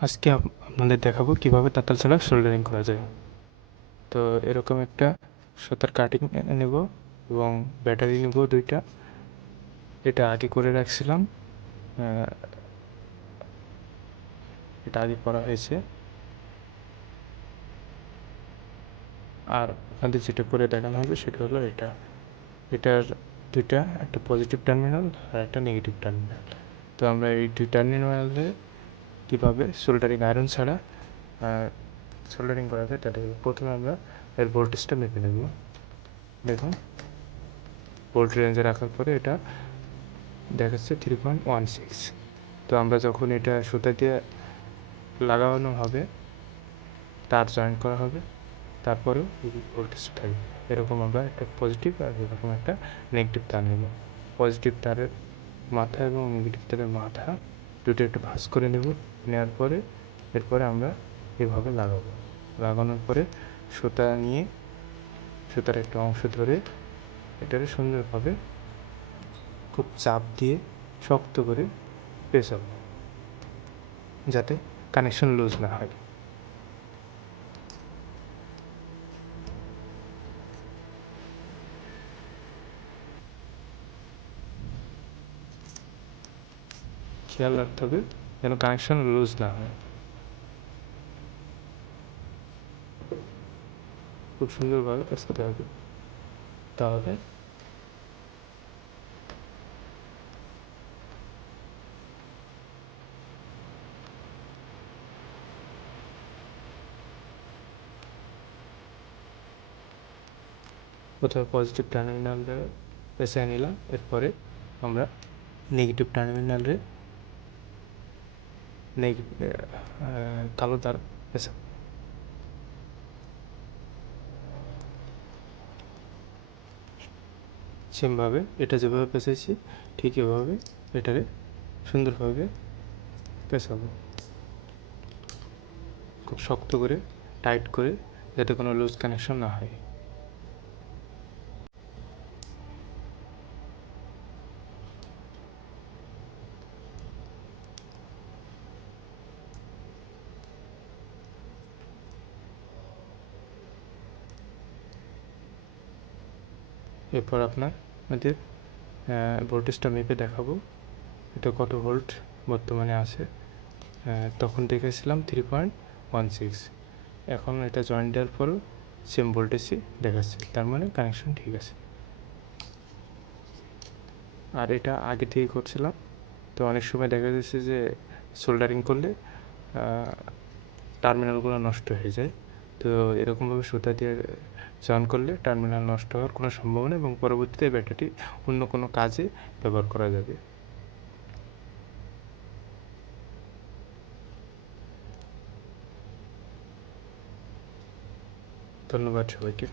আজকে আপনাদের দেখাবো কীভাবে তাতাল ছাড়া সোল্ডারিং করা যায়। তো এরকম একটা সুতার কাটিং নেব এবং ব্যাটারি নেব দুইটা। এটা আগে করে রাখছিলাম। এটা আগে করা হয়েছে। আর আপনাদের যেটা করে দেখানো হবে সেটা হলো এটা। এটার দুইটা, একটা পজিটিভ টার্মিনাল আর একটা নেগেটিভ টার্মিনাল তো আমরা এই দুই টার্মিনালে কীভাবে সোল্ডারিং আয়রন ছাড়া সোল্ডারিং করা যায় তা প্রথমে আমরা এর ভোল্টেজটা মেপে নেব। দেখুন ভোল্ট রেঞ্জে রাখার পরে এটা দেখাচ্ছে থ্রি পয়েন্ট ওয়ান সিক্স তো আমরা যখন এটা সুতা দিয়ে লাগানো হবে, তার জয়েন করা হবে, তারপরেও ভোল্টেজ থাকবে। এরকম আমরা একটা পজিটিভ আর এরকম একটা নেগেটিভ তার নেব। পজিটিভ তারের মাথা এবং নেগেটিভ তারের মাথা দুটো একটু ভাঁজ করে নেব। নেওয়ার পরে এরপরে আমরা এভাবে লাগাবো। লাগানোর পরে সুতা নিয়ে, সুতার একটা অংশ ধরে এটারে সুন্দরভাবে খুব চাপ দিয়ে শক্ত করে পেঁচাবো, যাতে কানেকশন লুজ না হয়। খেয়াল রাখতে হবে যেন কানেকশন লুজ না হয় খুব সুন্দরভাবে পেঁচাতে হবে তাহলে প্রথমে পজিটিভ টার্মিনালে পেঁচাই নিলাম এরপরে আমরা নেগেটিভ টার্মিনালে কালো তার পেশা সেমভাবে এটা যেভাবে পেঁচাইছি, ঠিক এভাবে এটারে সুন্দরভাবে পেঁচাবো। খুব শক্ত করে, টাইট করে, যাতে কোনো লুজ কানেকশন না হয়। এরপর আপনার আমাদের ভোল্টেজটা মেপে দেখাবো। এটা কত ভোল্ট বর্তমানে আছে। তখন দেখেছিলাম থ্রি পয়েন্ট ওয়ান সিক্স এখন এটা জয়েন্ট দেওয়ার পরও সেম ভোল্টেজই দেখাচ্ছে। তার মানে কানেকশন ঠিক আছে। আর এটা আগে থেকে করছিলাম। তো অনেক সময় দেখা যাচ্ছে যে সোল্ডারিং করলে টার্মিনালগুলো নষ্ট হয়ে যায়। তো এরকমভাবে সুতা দিয়ে চয়ন করলে টার্মিনাল নষ্ট হওয়ার কোনো সম্ভাবনা এবং পরবর্তীতে ব্যাটারি অন্য কোনো কাজে ব্যবহার করা যাবে। ধন্যবাদ সবাইকে।